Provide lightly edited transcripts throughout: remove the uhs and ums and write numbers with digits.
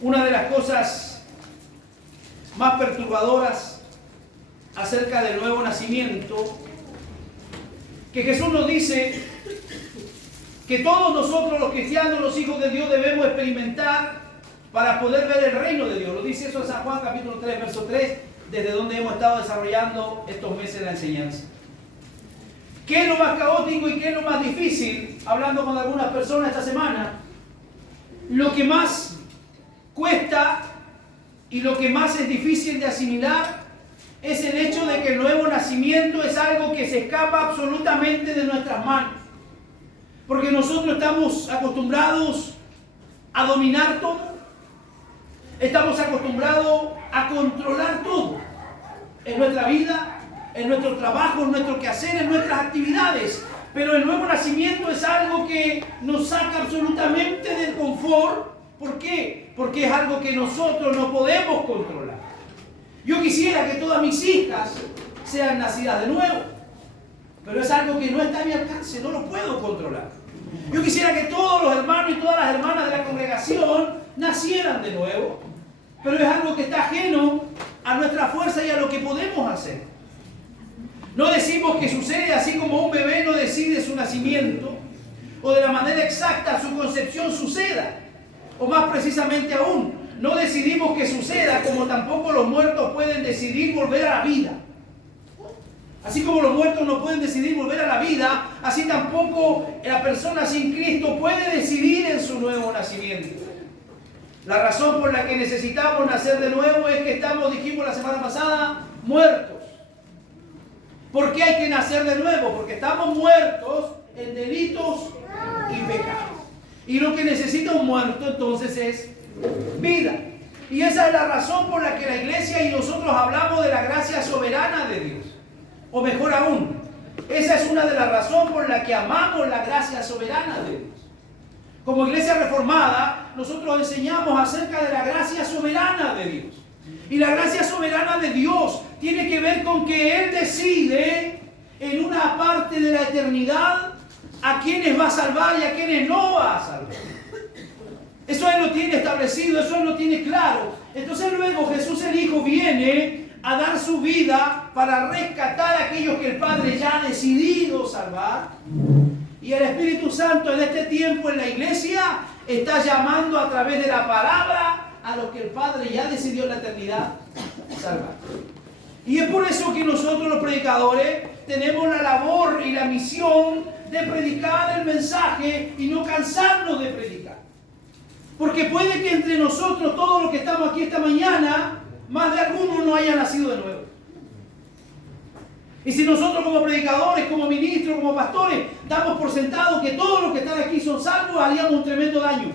Una de las cosas más perturbadoras acerca del nuevo nacimiento, que Jesús nos dice que todos nosotros los cristianos, los hijos de Dios, debemos experimentar para poder ver el reino de Dios. Lo dice eso en San Juan capítulo 3, verso 3, desde donde hemos estado desarrollando estos meses la enseñanza. ¿Qué es lo más caótico y qué es lo más difícil? Hablando con algunas personas esta semana, lo que más cuesta y lo que más es difícil de asimilar es el hecho de que el nuevo nacimiento es algo que se escapa absolutamente de nuestras manos. Porque nosotros estamos acostumbrados a dominar todo. Estamos acostumbrados a controlar todo. En nuestra vida, en nuestro trabajo, en nuestro quehacer, en nuestras actividades. Pero el nuevo nacimiento es algo que nos saca absolutamente del confort. ¿Por qué? Porque es algo que nosotros no podemos controlar. Yo quisiera que todas mis hijas sean nacidas de nuevo, pero es algo que no está a mi alcance, no lo puedo controlar. Yo quisiera que todos los hermanos y todas las hermanas de la congregación nacieran de nuevo, pero es algo que está ajeno a nuestra fuerza y a lo que podemos hacer. No decimos que sucede así como un bebé no decide su nacimiento, o de la manera exacta su concepción suceda. O más precisamente aún, no decidimos que suceda como tampoco los muertos pueden decidir volver a la vida. Así como los muertos no pueden decidir volver a la vida, así tampoco la persona sin Cristo puede decidir en su nuevo nacimiento. La razón por la que necesitamos nacer de nuevo es que estamos, dijimos la semana pasada, muertos. ¿Por qué hay que nacer de nuevo? Porque estamos muertos en delitos y pecados. Y lo que necesita un muerto entonces es vida. Y esa es la razón por la que la iglesia y nosotros hablamos de la gracia soberana de Dios. O mejor aún, esa es una de las razones por la que amamos la gracia soberana de Dios. Como iglesia reformada, nosotros enseñamos acerca de la gracia soberana de Dios. Y la gracia soberana de Dios tiene que ver con que Él decide en una parte de la eternidad a quienes va a salvar y a quienes no va a salvar. Eso Él lo tiene establecido, eso Él lo tiene claro. Entonces luego Jesús el Hijo viene a dar su vida para rescatar a aquellos que el Padre ya ha decidido salvar. Y el Espíritu Santo en este tiempo en la iglesia está llamando a través de la palabra a los que el Padre ya decidió en la eternidad salvar. Y es por eso que nosotros los predicadores tenemos la labor y la misión de predicar el mensaje y no cansarnos de predicar. Porque puede que entre nosotros, todos los que estamos aquí esta mañana, más de alguno no haya nacido de nuevo. Y si nosotros como predicadores, como ministros, como pastores, damos por sentado que todos los que están aquí son salvos, haríamos un tremendo daño.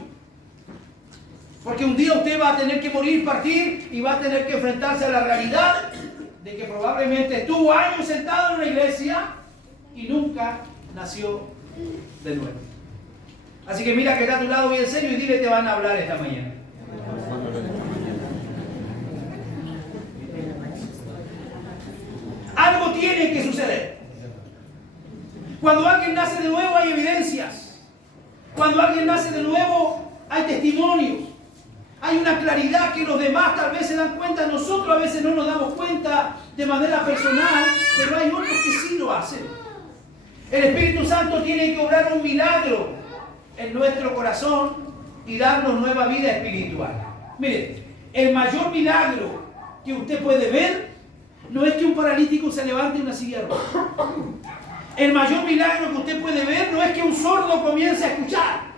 Porque un día usted va a tener que morir, partir, y va a tener que enfrentarse a la realidad de que probablemente estuvo años sentado en una iglesia y nunca nació de nuevo. Así que mira que está a tu lado bien serio y dile te van a hablar esta mañana. Algo tiene que suceder. Cuando alguien nace de nuevo hay evidencias. Cuando alguien nace de nuevo hay testimonios. Hay una claridad que los demás tal vez se dan cuenta. Nosotros a veces no nos damos cuenta de manera personal, pero hay otros que sí lo hacen. El Espíritu Santo tiene que obrar un milagro en nuestro corazón y darnos nueva vida espiritual. Mire, el mayor milagro que usted puede ver no es que un paralítico se levante en una silla de ruedas. El mayor milagro que usted puede ver no es que un sordo comience a escuchar.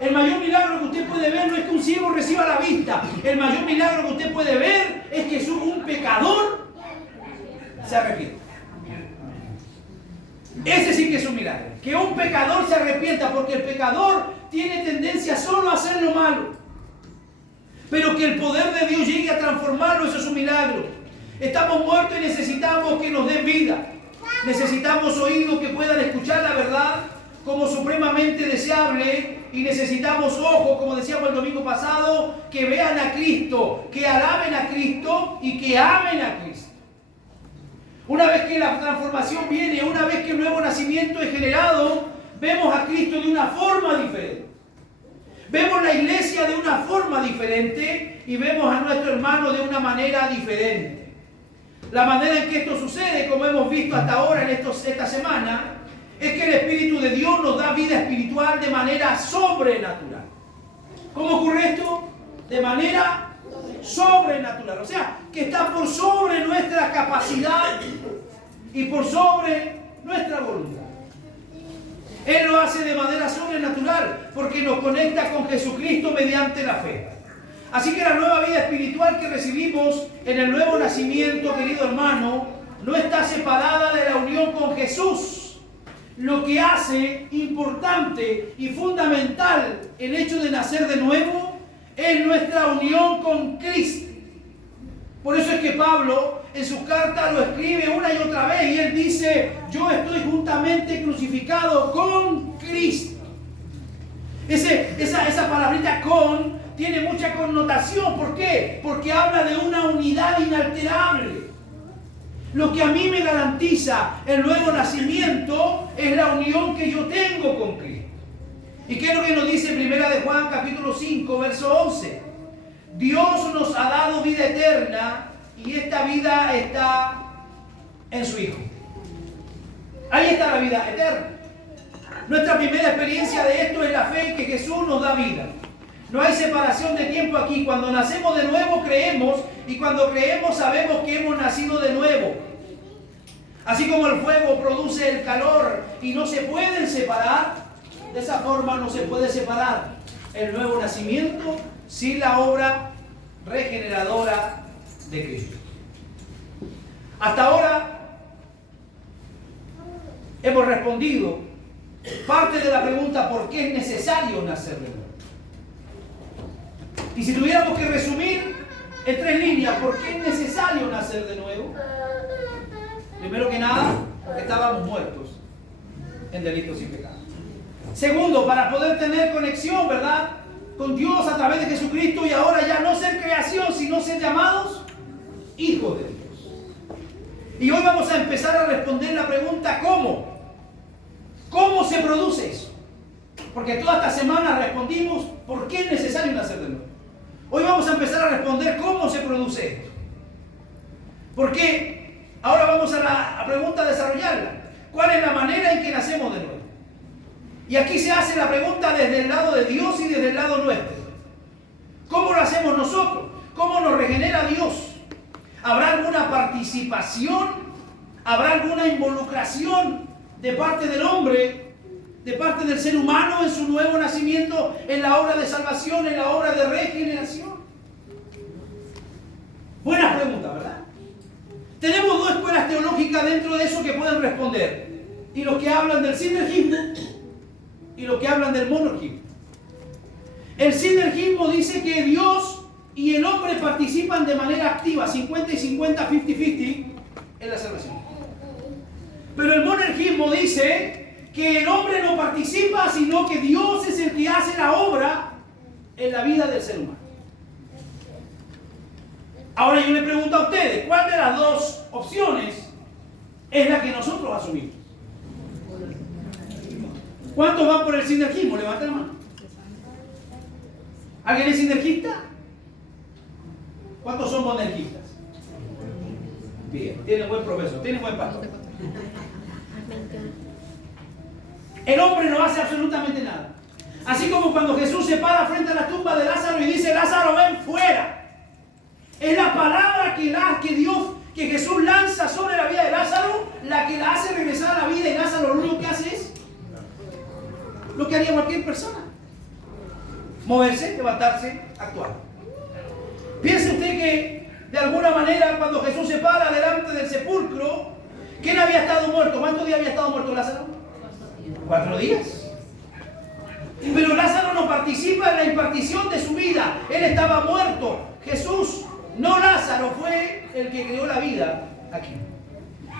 El mayor milagro que usted puede ver no es que un ciego reciba la vista. El mayor milagro que usted puede ver es que un pecador se arrepienta. Ese sí que es un milagro. Que un pecador se arrepienta, porque el pecador tiene tendencia solo a hacer lo malo. Pero que el poder de Dios llegue a transformarlo, eso es un milagro. Estamos muertos y necesitamos que nos den vida. Necesitamos oídos que puedan escuchar la verdad como supremamente deseable. Y necesitamos ojos, como decíamos el domingo pasado, que vean a Cristo, que alaben a Cristo y que amen a Cristo. Una vez que la transformación viene, una vez que el nuevo nacimiento es generado, vemos a Cristo de una forma diferente. Vemos la iglesia de una forma diferente y vemos a nuestro hermano de una manera diferente. La manera en que esto sucede, como hemos visto hasta ahora en esta semana, es que el Espíritu de Dios nos da vida espiritual de manera sobrenatural. ¿Cómo ocurre esto? De manera sobrenatural. O sea, que está por sobre nuestra capacidad y por sobre nuestra voluntad. Él lo hace de manera sobrenatural porque nos conecta con Jesucristo mediante la fe. Así que la nueva vida espiritual que recibimos en el nuevo nacimiento, querido hermano, no está separada de la unión con Jesús. Lo que hace importante y fundamental el hecho de nacer de nuevo es nuestra unión con Cristo. Por eso es que Pablo en su carta lo escribe una y otra vez y él dice: yo estoy juntamente crucificado con Cristo. Esa palabrita con tiene mucha connotación. ¿Por qué? Porque habla de una unidad inalterable. Lo que a mí me garantiza el nuevo nacimiento es la unión que yo tengo con Cristo. ¿Y qué es lo que nos dice 1 de Juan capítulo 5, verso 11? Dios nos ha dado vida eterna y esta vida está en su Hijo. Ahí está la vida eterna. Nuestra primera experiencia de esto es la fe en que Jesús nos da vida. No hay separación de tiempo aquí. Cuando nacemos de nuevo creemos y cuando creemos sabemos que hemos nacido de nuevo. Así como el fuego produce el calor y no se pueden separar, de esa forma no se puede separar el nuevo nacimiento sin la obra regeneradora de Cristo. Hasta ahora hemos respondido parte de la pregunta: ¿por qué es necesario nacer de nuevo? Y si tuviéramos que resumir en 3 líneas, ¿por qué es necesario nacer de nuevo? Primero que nada, porque estábamos muertos en delitos y pecados. Segundo, para poder tener conexión, ¿verdad?, con Dios a través de Jesucristo y ahora ya no ser creación, sino ser llamados hijos de Dios. Y hoy vamos a empezar a responder la pregunta: ¿cómo? ¿Cómo se produce eso? Porque toda esta semana respondimos ¿por qué es necesario nacer de nuevo? Hoy vamos a empezar a responder cómo se produce esto. Porque ahora vamos a la pregunta a desarrollarla. ¿Cuál es la manera en que nacemos de nuevo? Y aquí se hace la pregunta desde el lado de Dios y desde el lado nuestro. ¿Cómo lo hacemos nosotros? ¿Cómo nos regenera Dios? ¿Habrá alguna participación? ¿Habrá alguna involucración de parte del hombre, de parte del ser humano en su nuevo nacimiento, en la obra de salvación, en la obra de regeneración? Buena pregunta, ¿verdad? Tenemos 2 escuelas teológicas dentro de eso que pueden responder. Y los que hablan del sinergismo y los que hablan del monergismo. El sinergismo dice que Dios y el hombre participan de manera activa, 50 y 50, 50-50, en la salvación. Pero el monergismo dice que el hombre no participa, sino que Dios es el que hace la obra en la vida del ser humano. Ahora yo le pregunto a ustedes, ¿cuál de las 2 opciones es la que nosotros asumimos? ¿Cuántos van por el sinergismo? Levanta la mano. ¿Alguien es sinergista? ¿Cuántos son monergistas? Bien, tienen buen profesor, tienen buen pastor. El hombre no hace absolutamente nada. Así como cuando Jesús se para frente a la tumba de Lázaro y dice: Lázaro, ven fuera. Es la palabra que Jesús lanza sobre la vida de Lázaro la que la hace regresar a la vida, y Lázaro lo único que hace es lo que haría cualquier persona: moverse, levantarse, actuar. Piense usted que de alguna manera cuando Jesús se para delante del sepulcro, ¿quién había estado muerto? ¿Cuántos días había estado muerto Lázaro? 4 días. Pero Lázaro no participa en la impartición de su vida. Él estaba muerto. Jesús, no Lázaro, fue el que creó la vida aquí.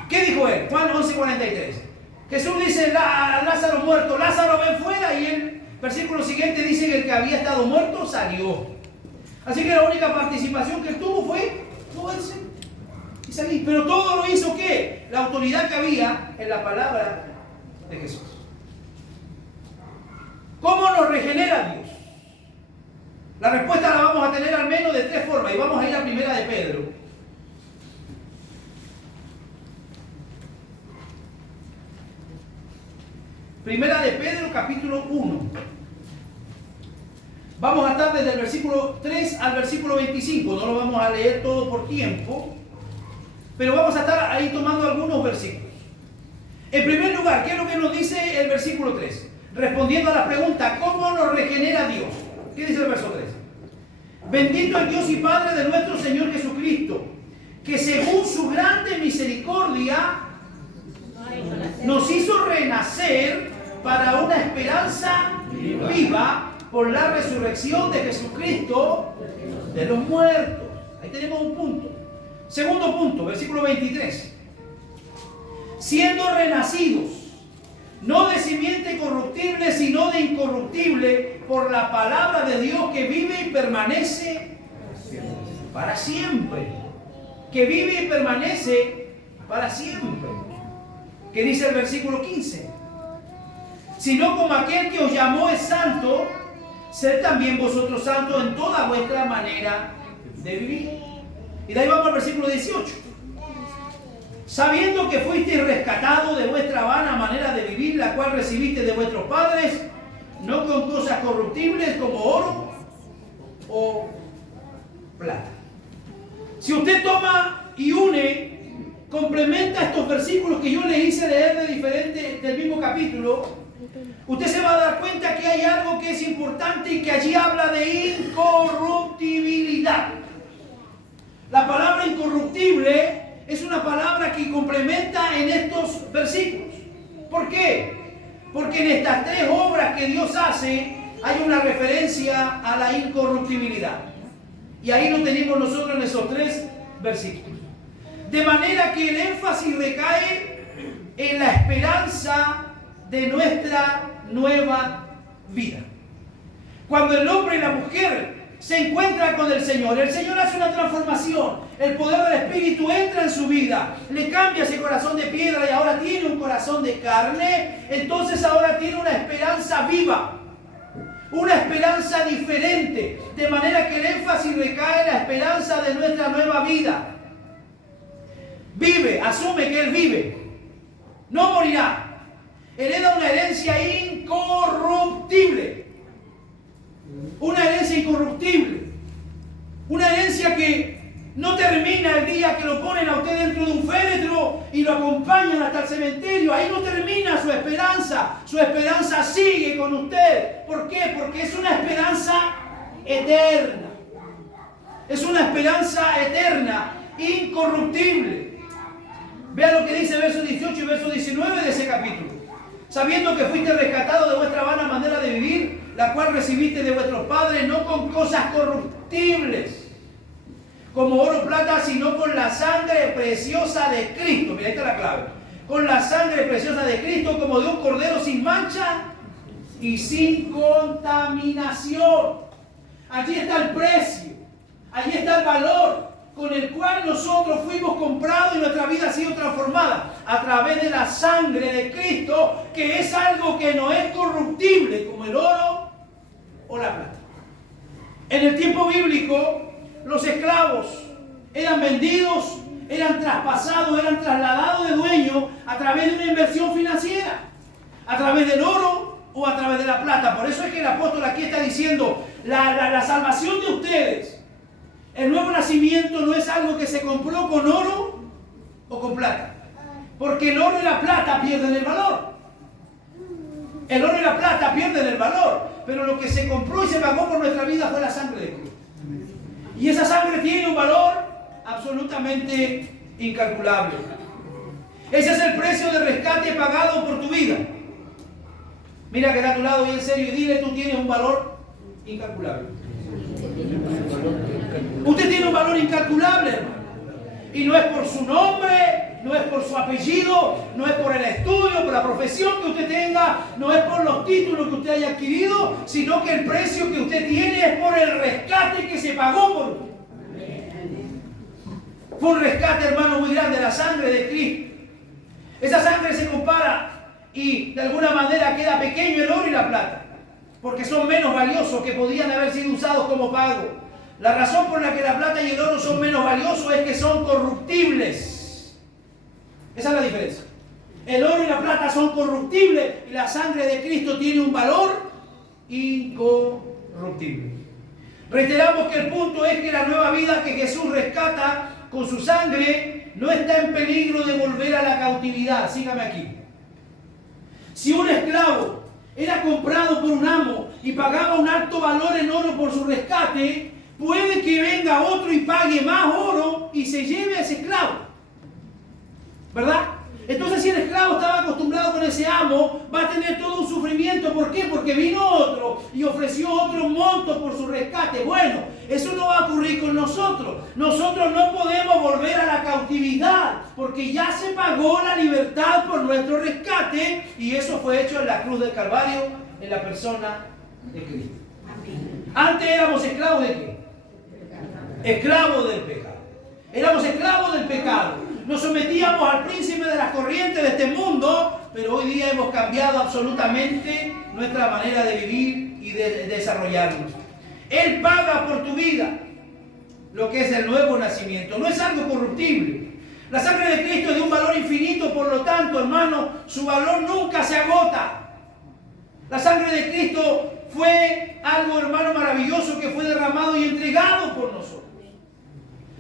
¿Qué dijo él? Juan 11:43. Jesús dice a Lázaro muerto: Lázaro, ven fuera. Y el versículo siguiente dice que el que había estado muerto salió. Así que la única participación que él tuvo fue moverse y salir. Pero todo lo hizo ¿qué? La autoridad que había en la palabra de Jesús. ¿Cómo nos regenera Dios? La respuesta la vamos a tener al menos de 3 formas y vamos a ir a Primera de Pedro. Primera de Pedro, capítulo 1. Vamos a estar desde el versículo 3 al versículo 25. No lo vamos a leer todo por tiempo, pero vamos a estar ahí tomando algunos versículos. En primer lugar, ¿qué es lo que nos dice el versículo 3? Respondiendo a la pregunta, ¿cómo nos regenera Dios? ¿Qué dice el verso 3? Bendito el Dios y Padre de nuestro Señor Jesucristo, que según su grande misericordia nos hizo renacer para una esperanza viva por la resurrección de Jesucristo de los muertos. Ahí tenemos un punto. Segundo punto, versículo 23. Siendo renacidos, no de simiente corruptible, sino de incorruptible, por la palabra de Dios que vive y permanece para siempre. Que vive y permanece para siempre. ¿Qué dice el versículo 15? Sino como aquel que os llamó es santo, sed también vosotros santos en toda vuestra manera de vivir. Y de ahí vamos al versículo 18. Sabiendo que fuisteis rescatados de vuestra vana manera de vivir, la cual recibiste de vuestros padres, no con cosas corruptibles como oro o plata. Si usted toma y une, complementa estos versículos que yo le hice leer del mismo capítulo, usted se va a dar cuenta que hay algo que es importante y que allí habla de incorruptibilidad. La palabra incorruptible es una palabra que complementa en estos versículos. ¿Por qué? Porque en estas 3 obras que Dios hace hay una referencia a la incorruptibilidad. Y ahí lo tenemos nosotros en esos 3 versículos. De manera que el énfasis recae en la esperanza de nuestra nueva vida. Cuando el hombre y la mujer se encuentran con el Señor hace una transformación. El poder del Espíritu entra en su vida, le cambia ese corazón de piedra y ahora tiene un corazón de carne. Entonces ahora tiene una esperanza viva, una esperanza diferente, de manera que el énfasis recae en la esperanza de nuestra nueva vida. Vive, asume que Él vive, no morirá. Hereda una herencia incorruptible. Una herencia incorruptible. Una herencia que no termina el día que lo ponen a usted dentro de un féretro y lo acompañan hasta el cementerio. Ahí no termina su esperanza. Su esperanza sigue con usted. ¿Por qué? Porque es una esperanza eterna. Es una esperanza eterna, incorruptible. Vean lo que dice verso 18 y verso 19 de ese capítulo. Sabiendo que fuiste rescatado de vuestra vana manera de vivir, la cual recibiste de vuestros padres, no con cosas corruptibles, como oro o plata, sino con la sangre preciosa de Cristo. Mira, esta es la clave. Con la sangre preciosa de Cristo, como de un cordero sin mancha y sin contaminación. Allí está el precio, allí está el valor con el cual nosotros fuimos comprados y nuestra vida ha sido transformada a través de la sangre de Cristo, que es algo que no es corruptible como el oro o la plata. En el tiempo bíblico, los esclavos eran vendidos, eran traspasados, eran trasladados de dueño a través de una inversión financiera, a través del oro o a través de la plata. Por eso es que el apóstol aquí está diciendo, la salvación de ustedes, el nuevo nacimiento no es algo que se compró con oro o con plata. Porque el oro y la plata pierden el valor. El oro y la plata pierden el valor. Pero lo que se compró y se pagó por nuestra vida fue la sangre de Cristo. Y esa sangre tiene un valor absolutamente incalculable. Ese es el precio de rescate pagado por tu vida. Mira que está a tu lado y en serio y dile, tú tienes un valor incalculable. Usted tiene un valor incalculable, hermano. Y no es por su nombre, no es por su apellido, no es por el estudio, por la profesión que usted tenga, no es por los títulos que usted haya adquirido, sino que el precio que usted tiene es por el rescate que se pagó por usted. Fue un rescate, hermano, muy grande, la sangre de Cristo. Esa sangre se compara y de alguna manera queda pequeño el oro y la plata. porque son menos valiosos, que podían haber sido usados como pago. La razón por la que la plata y el oro son menos valiosos es que son corruptibles. Esa es la diferencia. El oro y la plata son corruptibles y la sangre de Cristo tiene un valor incorruptible. Reiteramos que el punto es que la nueva vida que Jesús rescata con su sangre no está en peligro de volver a la cautividad. Sígame aquí. Si un esclavo era comprado por un amo y pagaba un alto valor en oro por su rescate, puede que venga otro y pague más oro y se lleve a ese esclavo. ¿Verdad? Entonces, si el esclavo estaba acostumbrado con ese amo, va a tener todo un sufrimiento. ¿Por qué? Porque vino otro y ofreció otro monto por su rescate. Bueno, eso no va a ocurrir con nosotros. Nosotros no podemos volver a la cautividad, porque ya se pagó la libertad por nuestro rescate, y eso fue hecho en la cruz del Calvario, en la persona de Cristo. Antes éramos esclavos de ¿qué? Esclavos del pecado. Éramos esclavos del pecado. Nos sometíamos al príncipe de las corrientes de este mundo, pero hoy día hemos cambiado absolutamente nuestra manera de vivir y de desarrollarnos. Él paga por tu vida lo que es el nuevo nacimiento. No es algo corruptible. La sangre de Cristo es de un valor infinito, por lo tanto, hermano, su valor nunca se agota. La sangre de Cristo fue algo, hermano, maravilloso que fue derramado y entregado por nosotros.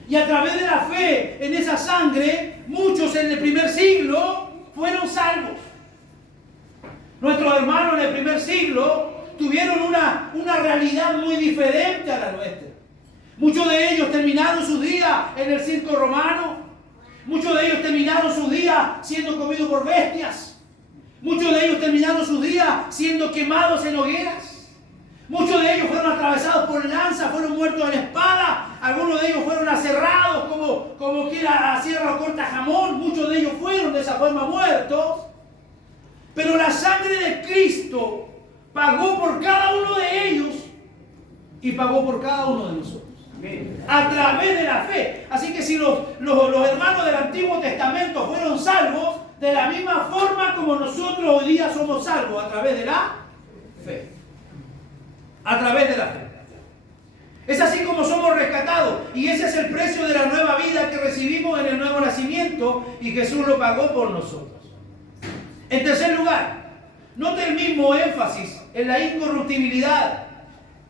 Y a través de la fe en esa sangre, muchos en el primer siglo fueron salvos. Nuestros hermanos en el primer siglo tuvieron una realidad muy diferente a la nuestra. Muchos de ellos terminaron sus días en el circo romano. Muchos de ellos terminaron sus días siendo comidos por bestias. Muchos de ellos terminaron sus días siendo quemados en hogueras. Muchos de ellos fueron atravesados por lanzas, fueron muertos en espada. Algunos de ellos fueron aserrados como que la sierra corta jamón. Muchos de ellos fueron de esa forma muertos. Pero la sangre de Cristo pagó por cada uno de ellos y pagó por cada uno de nosotros. A través de la fe. Así que si los hermanos del Antiguo Testamento fueron salvos, de la misma forma como nosotros hoy día somos salvos, a través de la fe. A través de la fe. Es así como somos rescatados, y ese es el precio de la nueva vida que recibimos en el nuevo nacimiento, y Jesús lo pagó por nosotros. En tercer lugar, note el mismo énfasis en la incorruptibilidad.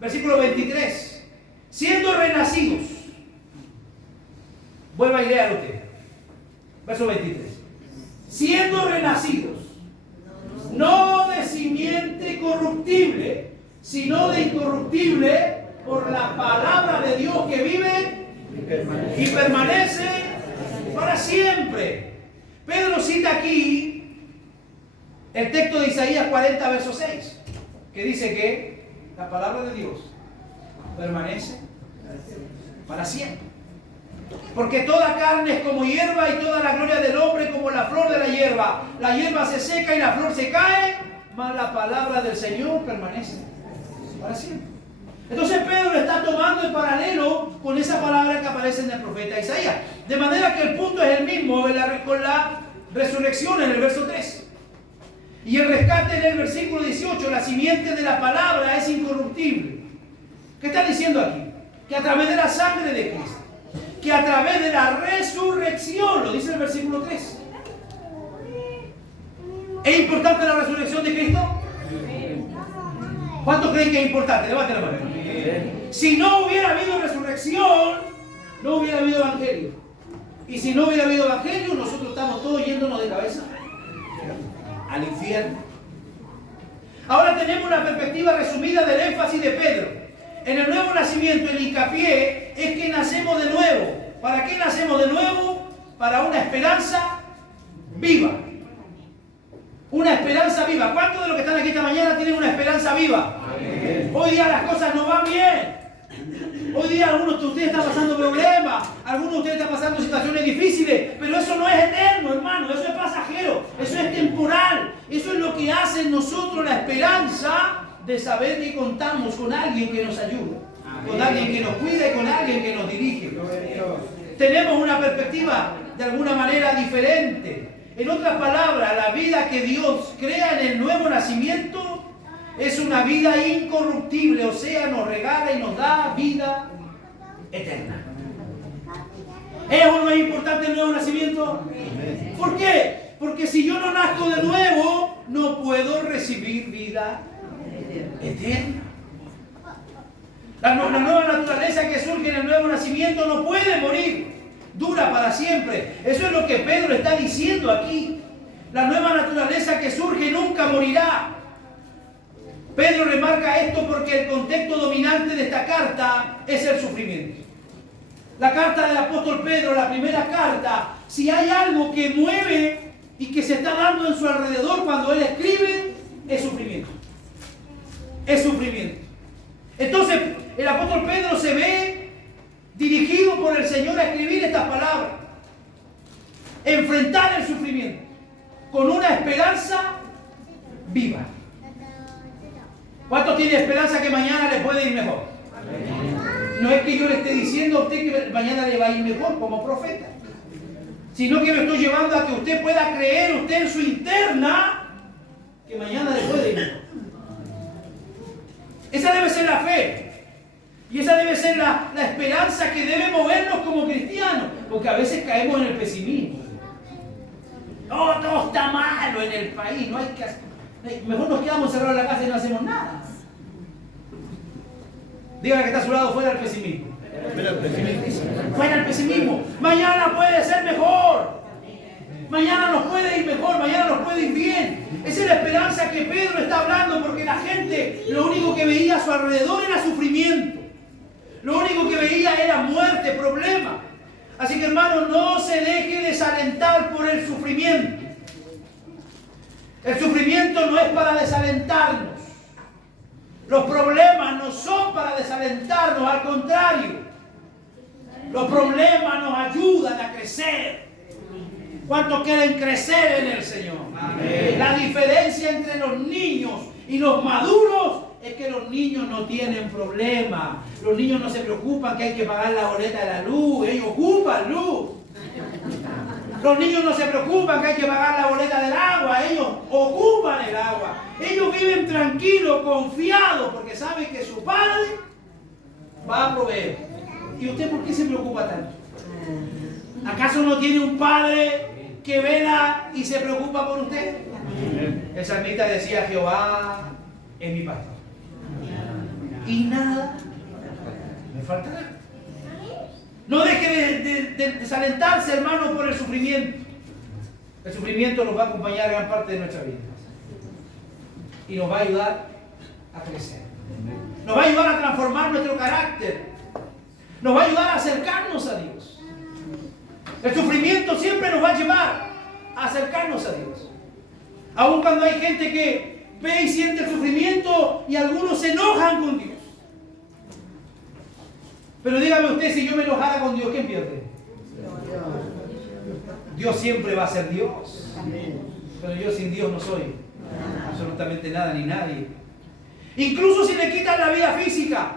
Versículo 23. Siendo renacidos. Vuelva y léalo usted. Verso 23. Siendo renacidos, no de simiente corruptible, sino de incorruptible, por la palabra de Dios que vive y permanece para siempre. Pedro cita aquí el texto de Isaías 40, verso 6, que dice que la palabra de Dios permanece para siempre. Porque toda carne es como hierba y toda la gloria del hombre como la flor de la hierba. La hierba se seca y la flor se cae, mas la palabra del Señor permanece para siempre. Entonces Pedro está tomando el paralelo con esa palabra que aparece en el profeta Isaías. De manera que el punto es el mismo con la resurrección en el verso 3. Y el rescate en el versículo 18, la simiente de la palabra es incorruptible. ¿Qué está diciendo aquí? Que a través de la sangre de Cristo, que a través de la resurrección, lo dice el versículo 3. ¿Es importante la resurrección de Cristo? ¿Cuántos creen que es importante? Levante la mano. Si no hubiera habido resurrección, no hubiera habido evangelio. Y si no hubiera habido evangelio, nosotros estamos todos yéndonos de cabeza al infierno. Ahora tenemos una perspectiva resumida del énfasis de Pedro. En el nuevo nacimiento, el hincapié es que nacemos de nuevo. ¿Para qué nacemos de nuevo? Para una esperanza viva. Una esperanza viva. ¿Cuántos de los que están aquí esta mañana tienen una esperanza viva? Amén. Hoy día las cosas no van bien. Hoy día algunos de ustedes están pasando problemas, algunos de ustedes están pasando situaciones difíciles, pero eso no es eterno, hermano, eso es pasajero, eso es temporal. Eso es lo que hace en nosotros la esperanza de saber que contamos con alguien que nos ayuda, con alguien que nos cuida y con alguien que nos dirige. Tenemos una perspectiva de alguna manera diferente. En otras palabras, la vida que Dios crea en el nuevo nacimiento es una vida incorruptible, o sea, nos regala y nos da vida eterna. ¿Es o no es importante el nuevo nacimiento? ¿Por qué? Porque si yo no nazco de nuevo, no puedo recibir vida eterna. La nueva naturaleza que surge en el nuevo nacimiento no puede morir, dura para siempre. Eso es lo que Pedro está diciendo aquí. La nueva naturaleza que surge nunca morirá. Pedro remarca esto porque el contexto dominante de esta carta es el sufrimiento. La carta del apóstol Pedro, la primera carta, si hay algo que mueve y que se está dando en su alrededor cuando él escribe, es sufrimiento. Es sufrimiento. Entonces, el apóstol Pedro se ve dirigido por el Señor a escribir estas palabras. Enfrentar el sufrimiento con una esperanza viva. ¿Cuántos tienen esperanza que mañana le puede ir mejor? No es que yo le esté diciendo a usted que mañana le va a ir mejor como profeta, sino que lo estoy llevando a que usted pueda creer usted en su interna que mañana le puede ir mejor. Esa debe ser la fe. Y esa debe ser la esperanza que debe movernos como cristianos. Porque a veces caemos en el pesimismo. No, todo está malo en el país. No hay que hacer. Mejor nos quedamos cerrados en la casa y no hacemos nada. Dígale que está a su lado, fuera el pesimismo. Fuera el pesimismo. Mañana puede ser mejor. Mañana nos puede ir mejor, mañana nos puede ir bien. Esa es la esperanza que Pedro está hablando, porque la gente lo único que veía a su alrededor era sufrimiento. Lo único que veía era muerte, problema. Así que, hermano, no se deje desalentar por el sufrimiento. El sufrimiento no es para desalentarnos. Los problemas no son para desalentarnos, al contrario. Los problemas nos ayudan a crecer. ¿Cuántos quieren crecer en el Señor? Amén. La diferencia entre los niños y los maduros es que los niños no tienen problema. Los niños no se preocupan que hay que pagar la boleta de la luz. Ellos ocupan luz. Los niños no se preocupan que hay que pagar la boleta del agua. Ellos ocupan el agua. Ellos viven tranquilos, confiados, porque saben que su padre va a proveer. ¿Y usted por qué se preocupa tanto? ¿Acaso no tiene un padre que vela y se preocupa por usted? El salmista decía: Jehová es mi pastor y nada me faltará. No deje de desalentarse, hermano, por el sufrimiento. El sufrimiento nos va a acompañar gran parte de nuestra vida y nos va a ayudar a crecer. Nos va a ayudar a transformar nuestro carácter. Nos va a ayudar a acercarnos a Dios. El sufrimiento siempre nos va a llevar a acercarnos a Dios. Aun cuando hay gente que ve y siente el sufrimiento y algunos se enojan con Dios. Pero dígame usted, si yo me enojara con Dios, ¿quién pierde? Dios siempre va a ser Dios. Pero yo sin Dios no soy absolutamente nada ni nadie. Incluso si le quitan la vida física,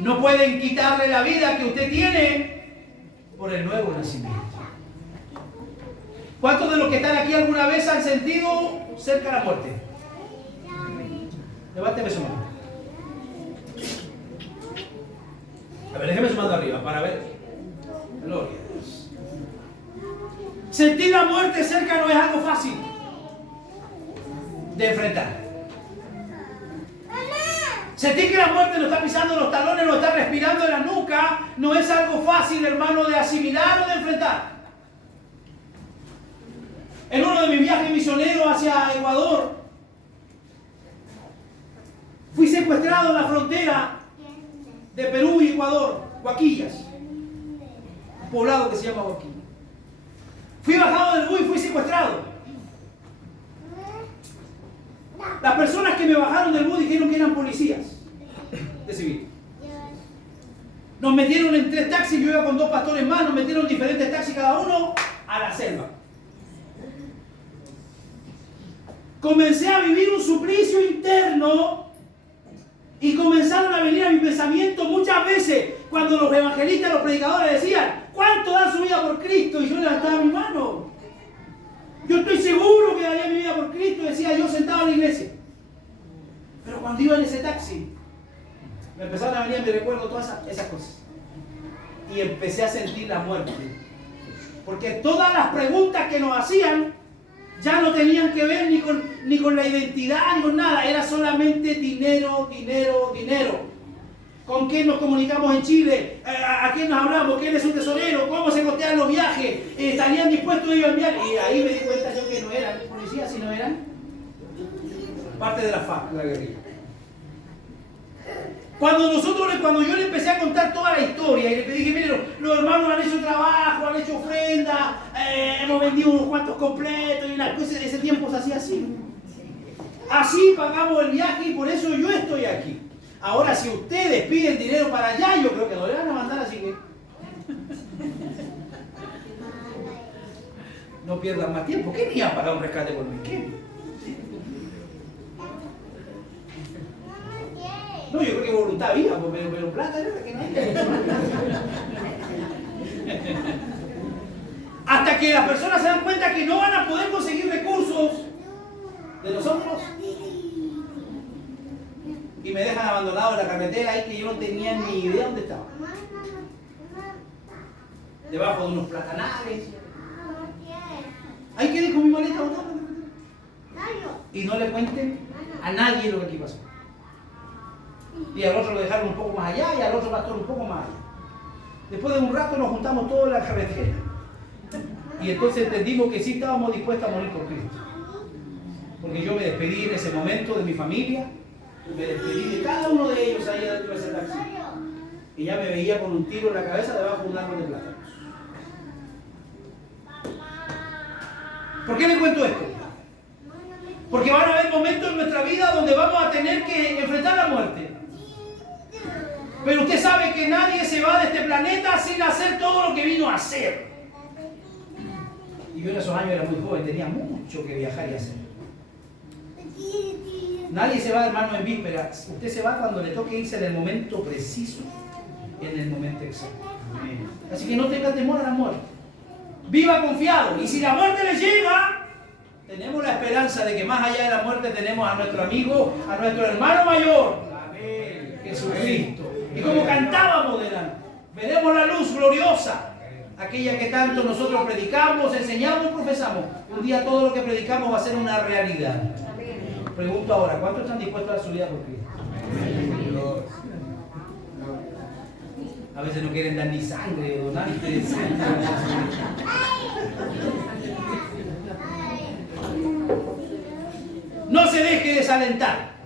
no pueden quitarle la vida que usted tiene por el nuevo nacimiento. ¿Cuántos de los que están aquí alguna vez han sentido cerca de la muerte? Levánteme su mano. A ver, déjeme su mano arriba para ver. Gloria a Dios. Sentir la muerte cerca no es algo fácil de enfrentar. Sentir que la muerte nos está pisando los talones, nos está respirando en la nuca, no es algo fácil, hermano, de asimilar o de enfrentar. En uno de mis viajes misioneros hacia Ecuador, fui secuestrado en la frontera de Perú y Ecuador, Huaquillas, un poblado que se llama Huaquillas. Fui bajado del bus y fui secuestrado. Las personas que me bajaron del bus dijeron que eran policías de civil. Nos metieron en 3 taxis, yo iba con 2 pastores más, nos metieron diferentes taxis cada uno a la selva. Comencé a vivir un suplicio interno y comenzaron a venir a mi pensamiento muchas veces cuando los evangelistas, los predicadores decían: ¿cuánto dan su vida por Cristo? Y yo levantaba mi mano. Yo estoy seguro que daría mi vida por Cristo, decía yo sentado en la iglesia. Pero cuando iba en ese taxi, me empezaron a venir a mi recuerdo todas esas cosas. Y empecé a sentir la muerte. Porque todas las preguntas que nos hacían ya no tenían que ver ni con la identidad ni con nada. Era solamente dinero, dinero, dinero. ¿Con quién nos comunicamos en Chile? ¿A quién nos hablamos? ¿Quién es un tesorero? ¿Cómo se costean los viajes? ¿Estarían dispuestos ellos a enviar? Y ahí me di cuenta yo que no eran policías, sino eran parte de la FARC, la guerrilla. Cuando yo le empecé a contar toda la historia y le dije, mire, los hermanos han hecho trabajo, han hecho ofrenda, hemos vendido unos cuantos completos y una cosa, ese tiempo se hacía así. Así pagamos el viaje y por eso yo estoy aquí. Ahora, si ustedes piden dinero para allá, yo creo que no le van a mandar, así que no pierdan más tiempo. ¿Qué día pagar un rescate por mí? ¿Qué? No, yo creo que voluntad viva, pero plata es que no hay. Hasta que las personas se dan cuenta que no van a poder conseguir recursos de nosotros y me dejan abandonado en la carretera ahí que yo no tenía ni idea dónde estaba. Debajo de unos platanales. Ahí quedé con mi maleta botada. Y no le cuenten a nadie lo que aquí pasó. Y al otro lo dejaron un poco más allá y al otro pastor un poco más allá. Después de un rato nos juntamos todos en la carretera. Y entonces entendimos que sí estábamos dispuestos a morir por Cristo. Porque yo me despedí en ese momento de mi familia, me despedí de cada uno de ellos ahí dentro de ese taxi. Y ya me veía con un tiro en la cabeza debajo de un árbol de plátanos. ¿Por qué le cuento esto? Porque van a haber momentos en nuestra vida donde vamos a tener que enfrentar la muerte. Pero usted sabe que nadie se va de este planeta sin hacer todo lo que vino a hacer. Y yo en esos años era muy joven, tenía mucho que viajar y hacer. Nadie se va, hermano, en víspera. Usted se va cuando le toque irse en el momento preciso, en el momento exacto. Así que no tenga temor a la muerte. Viva confiado. Y si la muerte le llega, tenemos la esperanza de que más allá de la muerte tenemos a nuestro amigo, a nuestro hermano mayor, Jesucristo. Y como cantábamos delante, veremos la luz gloriosa, aquella que tanto nosotros predicamos, enseñamos, profesamos. Un día todo lo que predicamos va a ser una realidad. Pregunto ahora, ¿cuántos están dispuestos a dar su vida por Cristo? A veces no quieren dar ni sangre, donantes. No se deje desalentar.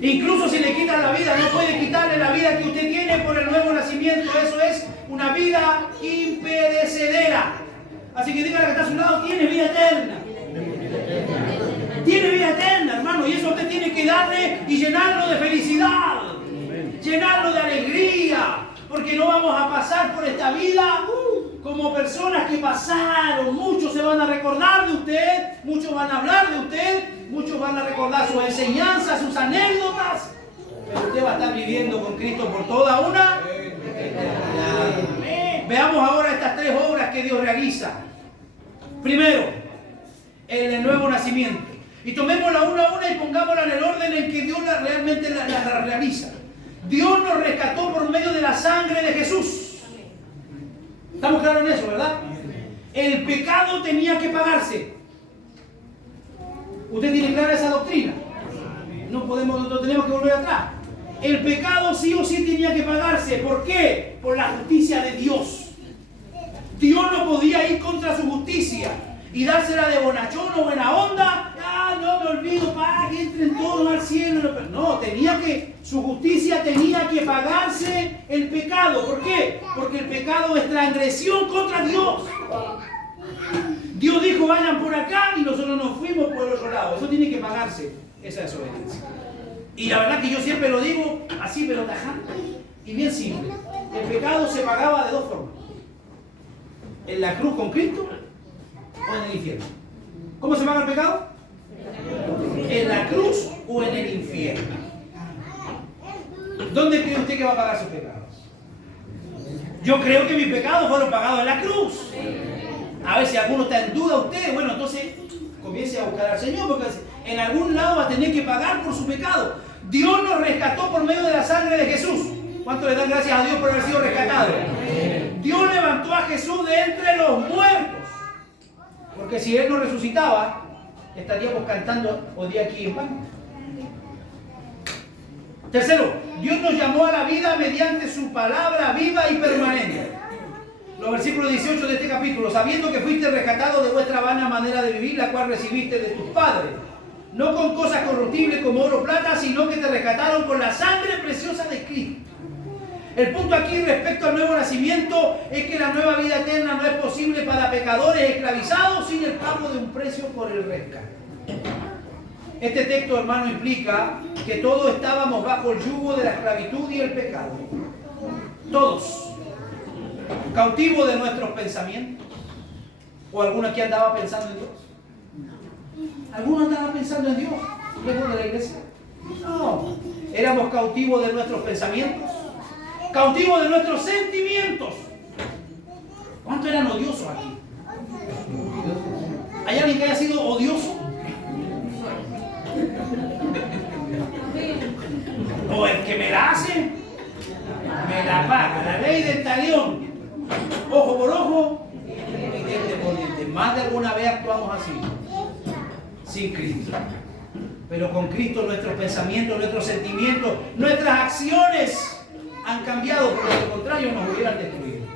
Incluso si le quitan la vida, no puede quitarle la vida que usted tiene por el nuevo nacimiento. Eso es una vida imperecedera. Así que dígale que está a su lado, tiene vida eterna. Tiene vida eterna, hermano, y eso usted tiene que darle y llenarlo de felicidad, llenarlo de alegría, porque no vamos a pasar por esta vida como personas que pasaron. Muchos se van a recordar de usted, muchos van a hablar de usted, muchos van a recordar sus enseñanzas, sus anécdotas, pero usted va a estar viviendo con Cristo por toda una eternidad. Veamos ahora estas tres obras que Dios realiza. Primero, el nuevo nacimiento. Y tomémosla una a una y pongámosla en el orden en que Dios realmente la realiza. Dios nos rescató por medio de la sangre de Jesús. ¿Estamos claros en eso, verdad? El pecado tenía que pagarse. ¿Usted tiene clara esa doctrina? No tenemos que volver atrás. El pecado sí o sí tenía que pagarse. ¿Por qué? Por la justicia de Dios. Dios no podía ir contra su justicia y dársela de bonachón o buena onda. No me olvido, para que entren todos al cielo. No, su justicia tenía que pagarse el pecado. ¿Por qué? Porque el pecado es transgresión contra Dios. Dios dijo, vayan por acá, y nosotros nos fuimos por el otro lado. Eso tiene que pagarse, esa desobediencia. Y la verdad que yo siempre lo digo así, pero tajante y bien simple. El pecado se pagaba de dos formas: en la cruz con Cristo o en el infierno. ¿Cómo se paga el pecado? ¿En la cruz o en el infierno? ¿Dónde cree usted que va a pagar sus pecados? Yo creo que mis pecados fueron pagados en la cruz. A ver si alguno está en duda usted, bueno, entonces comience a buscar al Señor, porque En algún lado va a tener que pagar por su pecado. Dios nos rescató por medio de la sangre de Jesús. ¿Cuánto le dan gracias a Dios por haber sido rescatado? Dios levantó a Jesús de entre los muertos. Porque si Él no resucitaba, estaríamos cantando hoy día aquí en vano. Tercero, Dios nos llamó a la vida mediante su palabra viva y permanente. Los versículos 18 de este capítulo. Sabiendo que fuiste rescatado de vuestra vana manera de vivir, la cual recibiste de tus padres. No con cosas corruptibles como oro o plata, sino que te rescataron con la sangre preciosa de Cristo. El punto aquí respecto al nuevo nacimiento es que la nueva vida eterna no es posible para pecadores esclavizados sin el pago de un precio por el rescate. Este texto, hermano, implica que todos estábamos bajo el yugo de la esclavitud y el pecado. Todos. Cautivos de nuestros pensamientos. ¿O alguno aquí andaba pensando en Dios? ¿Alguno andaba pensando en Dios lejos de la iglesia? No. Éramos cautivos de nuestros pensamientos. Cautivos de nuestros sentimientos. ¿Cuántos eran odiosos aquí? ¿Hay alguien que haya sido odioso? O el que me la hace, me la paga. La ley del talión. Ojo por ojo y diente por diente. Más de alguna vez actuamos así. Sin Cristo. Pero con Cristo nuestros pensamientos, nuestros sentimientos, nuestras acciones han cambiado, por lo contrario nos hubieran destruido.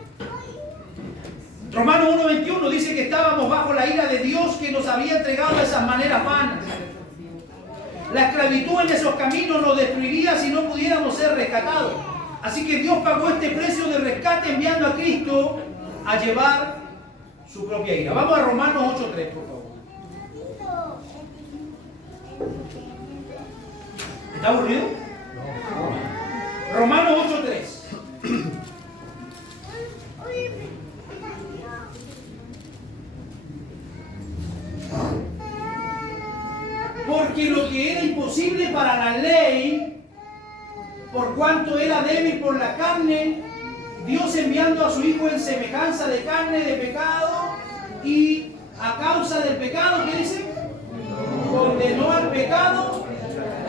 Romanos 1:21 dice que estábamos bajo la ira de Dios que nos había entregado de esas maneras vanas. La esclavitud en esos caminos nos destruiría si no pudiéramos ser rescatados. Así que Dios pagó este precio de rescate enviando a Cristo a llevar su propia ira. Vamos a Romanos 8:3, por favor. ¿Está aburrido? No. Romanos 8:3. Porque lo que era imposible para la ley, por cuanto era débil por la carne, Dios enviando a su Hijo en semejanza de carne de pecado, y a causa del pecado, ¿qué dice? Condenó al pecado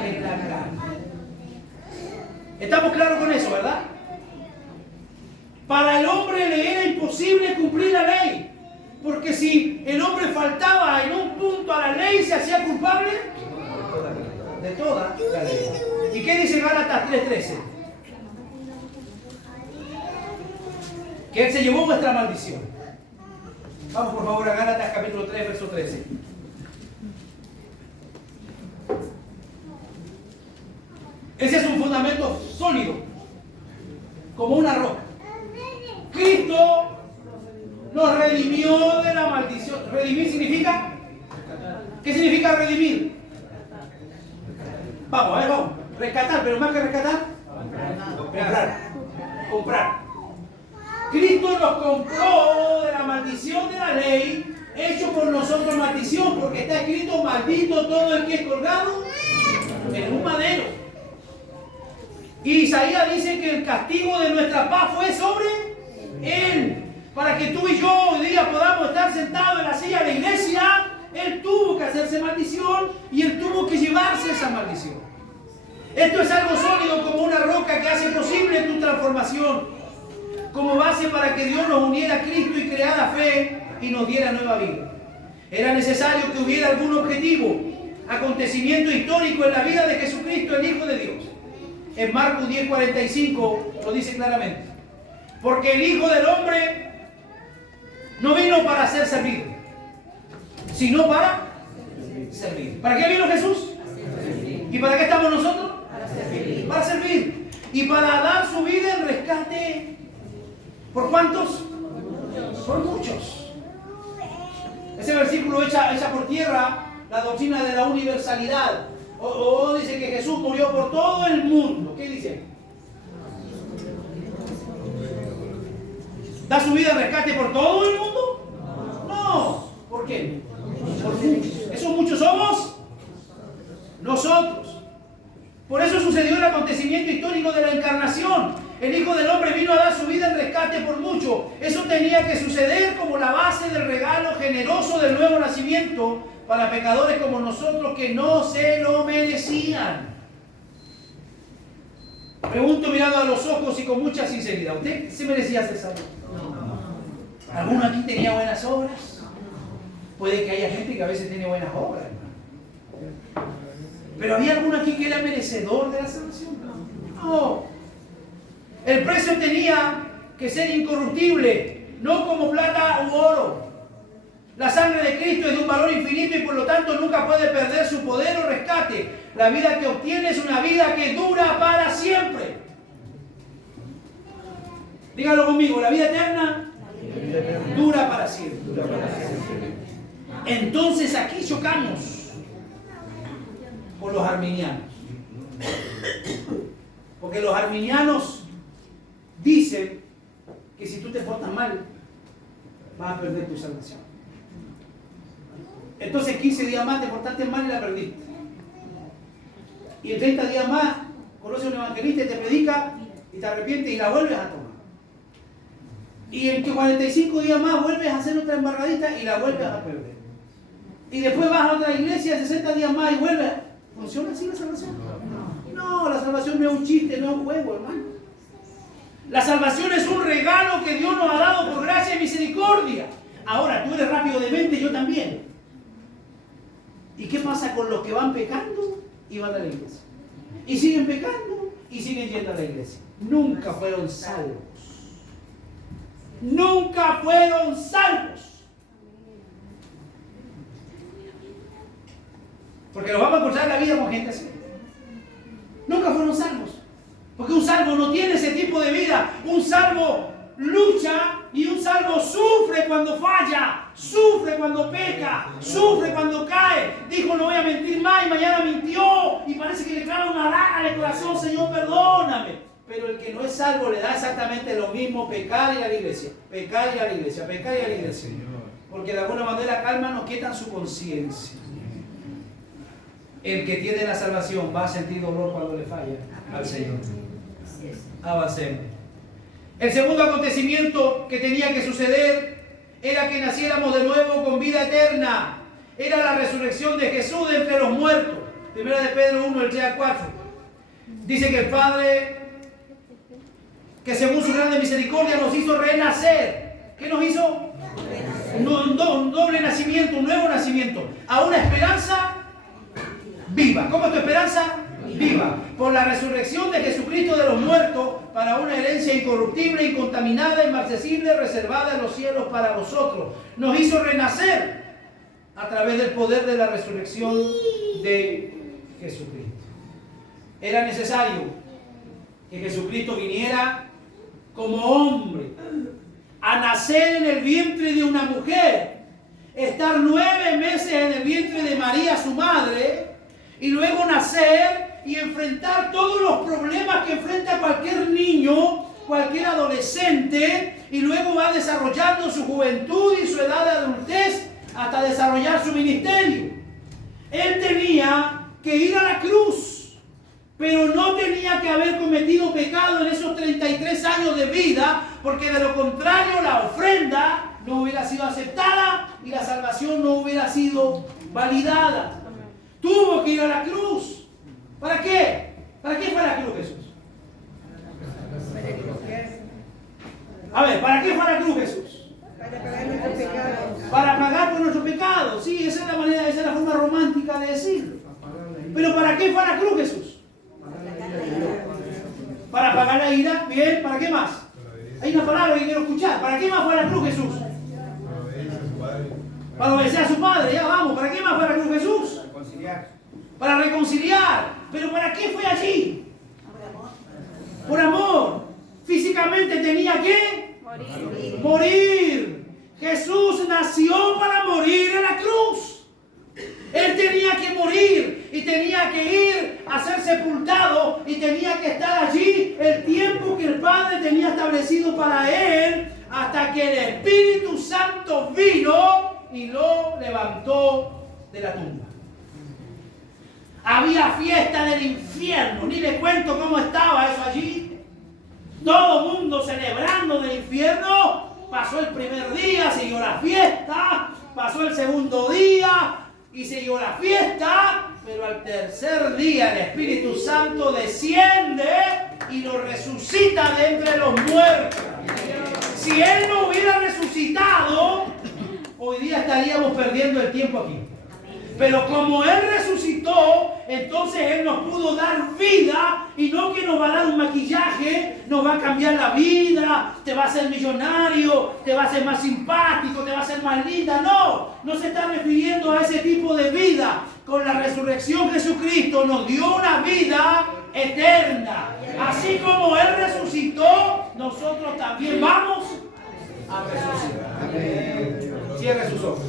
en la carne. ¿Estamos claros con eso, verdad? Para el hombre le era imposible cumplir la ley. Porque si el hombre faltaba en un punto a la ley, se hacía culpable de toda la ley. ¿Y qué dice Gálatas 3:13? Que Él se llevó vuestra maldición. Vamos por favor a Gálatas capítulo 3, verso 13. Ese es un fundamento sólido, como una roca. Cristo nos redimió de la maldición. ¿Redimir significa? ¿Qué significa redimir? Vamos, a ver, vamos. Rescatar, pero más que rescatar, comprar. Cristo nos compró de la maldición de la ley, hecho por nosotros maldición, porque está escrito: maldito todo el que es colgado en un madero. Y Isaías dice que el castigo de nuestra paz fue sobre Él. Para que tú y yo hoy día podamos estar sentados en la silla de la iglesia, Él tuvo que hacerse maldición y Él tuvo que llevarse esa maldición. Esto es algo sólido como una roca que hace posible tu transformación, como base para que Dios nos uniera a Cristo y creara fe y nos diera nueva vida. Era necesario que hubiera algún objetivo, acontecimiento histórico en la vida de Jesucristo, el Hijo de Dios. En Marcos 10:45 lo dice claramente: porque el Hijo del Hombre no vino para ser servido, sino para servir. ¿Para qué vino Jesús? ¿Y para qué estamos nosotros? Para servir. Y para dar su vida en rescate. ¿Por cuántos? Por muchos. Ese versículo echa por tierra la doctrina de la universalidad. O dice que Jesús murió por todo el mundo. ¿Qué dice? ¿Da su vida en rescate por todo el mundo? No. ¿Por qué? Por muchos. ¿Esos muchos somos? Nosotros. Por eso sucedió el acontecimiento histórico de la encarnación. El Hijo del Hombre vino a dar su vida en rescate por mucho. Eso tenía que suceder como la base del regalo generoso del nuevo nacimiento para pecadores como nosotros que no se lo merecían. Pregunto mirando a los ojos y con mucha sinceridad, ¿usted se merecía ser salvo? No. ¿Alguno aquí tenía buenas obras? Puede que haya gente que a veces tiene buenas obras, hermano. ¿Pero había alguno aquí que era merecedor de la salvación? No. El precio tenía que ser incorruptible, no como plata u oro. La sangre de Cristo es de un valor infinito y por lo tanto nunca puede perder su poder o rescate. La vida que obtiene es una vida que dura para siempre. Dígalo conmigo, la vida eterna dura para siempre. Entonces aquí chocamos con los arminianos. Porque los arminianos dicen que si tú te portas mal, vas a perder tu salvación. Entonces 15 días más te portaste mal y la perdiste. Y en 30 días más conoces a un evangelista y te predica y te arrepientes y la vuelves a tomar. Y en 45 días más vuelves a hacer otra embarradita y la vuelves a perder. Y después vas a otra iglesia 60 días más y vuelves. ¿Funciona así la salvación? No, la salvación no es un chiste, no es un juego, hermano. La salvación es un regalo que Dios nos ha dado por gracia y misericordia. Ahora, tú eres rápido de mente, yo también. ¿Y qué pasa con los que van pecando y van a la iglesia? Y siguen pecando y siguen yendo a la iglesia. Nunca fueron salvos. Nunca fueron salvos. Porque nos vamos a cruzar la vida con gente así. Nunca fueron salvos. Porque un salvo no tiene ese tipo de vida. Un salvo lucha y un salvo sufre cuando falla, sufre cuando peca, sufre cuando cae. Dijo, no voy a mentir más y mañana mintió. Y parece que le clava una daga en el corazón, Señor, perdóname. Pero el que no es salvo le da exactamente lo mismo pecar y ir a la iglesia. Pecar y ir a la iglesia, pecar y ir a la iglesia. Porque de alguna manera calman o quitan su conciencia. El que tiene la salvación va a sentir dolor cuando le falla al Señor. Avancemos. El segundo acontecimiento que tenía que suceder era que naciéramos de nuevo con vida eterna. Era la resurrección de Jesús de entre los muertos. Primera de Pedro 1, el 3 al 4. Dice que el Padre, que según su grande misericordia nos hizo renacer. ¿Qué nos hizo? Un doble nacimiento, un nuevo nacimiento. A una esperanza viva. ¿Cómo es tu esperanza? Viva. Por la resurrección de Jesucristo de los muertos para una herencia incorruptible, incontaminada, inmarcesible, reservada en los cielos para vosotros. Nos hizo renacer a través del poder de la resurrección de Jesucristo. Era necesario que Jesucristo viniera como hombre a nacer en el vientre de una mujer, estar 9 meses en el vientre de María, su madre, y luego nacer y enfrentar todos los problemas que enfrenta cualquier niño, cualquier adolescente, y luego va desarrollando su juventud y su edad de adultez hasta desarrollar su ministerio. Él tenía que ir a la cruz, pero no tenía que haber cometido pecado en esos 33 años de vida, porque de lo contrario la ofrenda no hubiera sido aceptada y la salvación no hubiera sido validada. Tuvo que ir a la cruz. ¿Para qué? ¿Para qué fue a la cruz Jesús? A ver, ¿para qué fue a la cruz Jesús? Para pagar por nuestros pecados. Sí, esa es la manera, esa es la forma romántica de decirlo. Pero ¿para qué fue a la cruz Jesús? Para pagar la ira. Bien, ¿para qué más? Hay una palabra que quiero escuchar. ¿Para qué más fue a la cruz Jesús? Para obedecer a su Padre. Ya vamos. ¿Para qué más fue a la cruz Jesús? Para reconciliar. ¿Pero para qué fue allí? Por amor. Físicamente tenía que morir. Jesús nació para morir en la cruz. Él tenía que morir y tenía que ir a ser sepultado y tenía que estar allí el tiempo que el Padre tenía establecido para él, hasta que el Espíritu Santo vino y lo levantó de la tumba. Había fiesta del infierno, ni le cuento cómo estaba eso allí. Todo el mundo celebrando del infierno. Pasó el primer día, siguió la fiesta. Pasó el segundo día. y siguió la fiesta, pero al tercer día el Espíritu Santo desciende y lo resucita de entre los muertos. Si Él no hubiera resucitado, hoy día estaríamos perdiendo el tiempo aquí. Pero como Él resucitó, entonces Él nos pudo dar vida, y no que nos va a dar un maquillaje, nos va a cambiar la vida, te va a hacer millonario, te va a hacer más simpático, te va a hacer más linda. No se está refiriendo a ese tipo de vida. Con la resurrección Jesucristo nos dio una vida eterna. Así como Él resucitó, nosotros también vamos a resucitar. Cierre sus ojos.